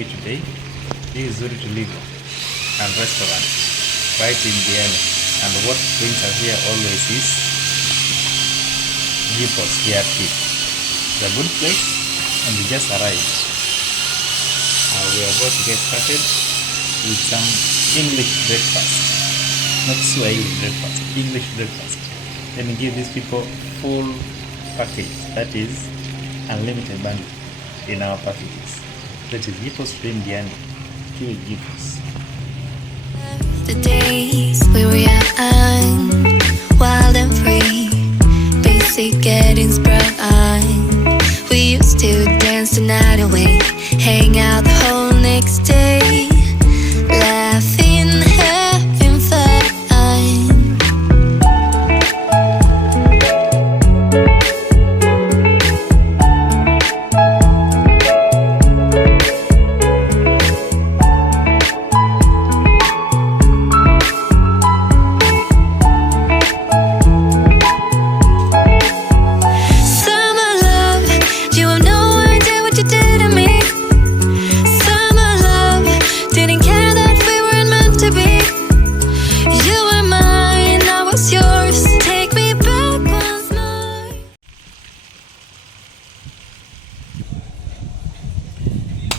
we today? This is Zuri Tulivu and restaurant right in Diani. And what brings us here always is JiPOS ERP. It's a good place and we just arrived. We are about to get started with some English breakfast. Not Swahili breakfast, English breakfast. Let me give these people full package, that is unlimited bundle in our packages. That is JiPOS from Diani. Kill JiPOS. The days we were young, wild and free, basic getting sprung. We used to dance the night away, hang out the whole next day, laughing, having fun.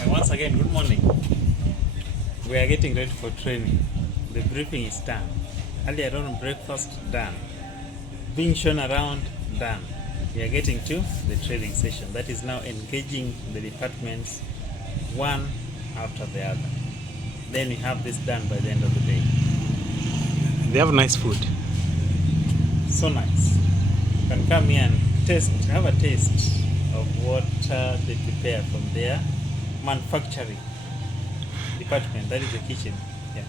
Once again, good morning. We are getting ready for training. The briefing is done. Earlier on breakfast, done. Being shown around, done. We are getting to the training session. That is now engaging the departments one after the other. Then we have this done by the end of the day. They have nice food. So nice. You can come here and have a taste of what they prepare from there. Manufacturing department, that is the kitchen. Yeah.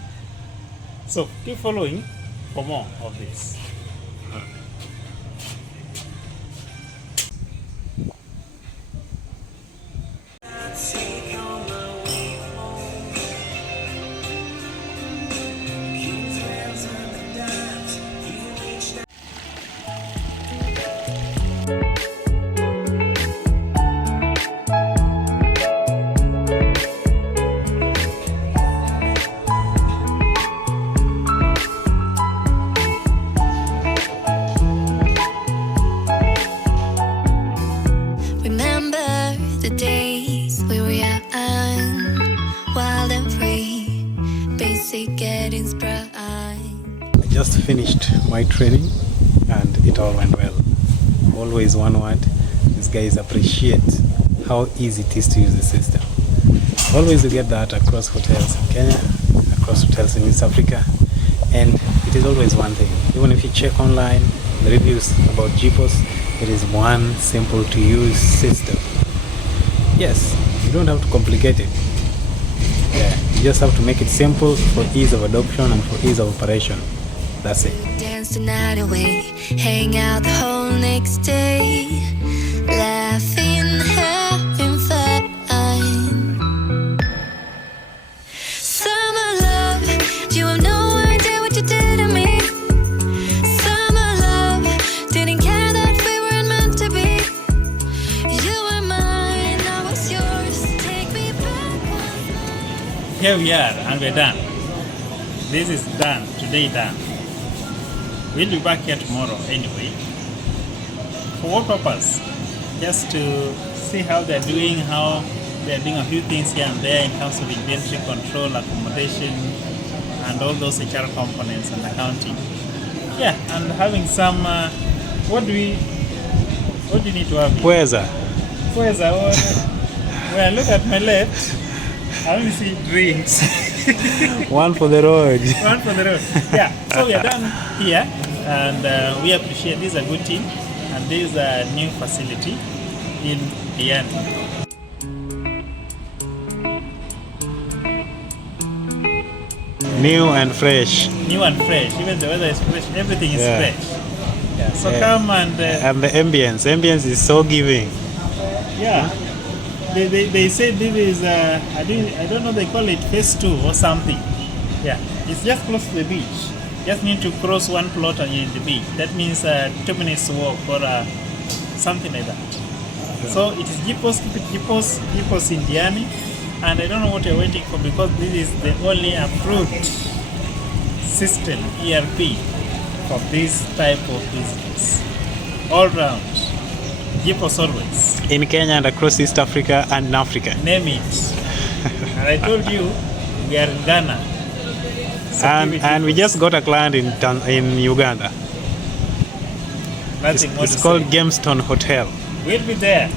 So keep following for more of this. The days we were young, wild and free, basic getting sprung. I just finished my training and it all went well. Always one word, these guys appreciate how easy it is to use the system. Always you get that across hotels in Kenya, across hotels in East Africa, and it is always one thing. Even if you check online, the reviews about JiPOS, it is one simple to use system. Yes, you don't have to complicate it. Yeah, you just have to make it simple for ease of adoption and for ease of operation. That's it. Dance the night away, hang out the whole next day, laughing, having fun. Summer love, you have no idea what you did to me. Summer love, didn't care that we weren't meant to be. You were mine, I was yours. Take me back once more. Here we are and we're done. This is done, today done. We'll be back here tomorrow anyway. For what purpose? Just to see how they're doing, how they're doing a few things here and there in terms of inventory control, accommodation, and all those HR components and accounting. Yeah, and having some, what do you need to have? Pueza. When I look at my left, I only see drinks. One for the road. One for the road. Yeah, so we are done here and we appreciate this is a good team and this is a new facility in Diani. New and fresh. New and fresh, even the weather is fresh, everything is fresh. Yeah, so come and the ambience is so giving. Yeah. They say this is I don't know, they call it phase 2 or something. Yeah, it's just close to the beach. Just need to cross one plot and you're in the beach. That means 2 minutes walk or something like that. So it is JiPOS, keep it JiPOS in Diani, And I don't know what you're waiting for, because this is the only approved system, ERP, for this type of business. All round. JiPOS always. In Kenya and across East Africa and in Africa. Name it. And I told you, we are in Ghana. And we just got a client in Uganda. Nothing more It's to called say. JiPOS Hotel. We'll be there.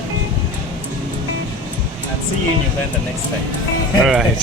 And see you in Uganda next time. All right.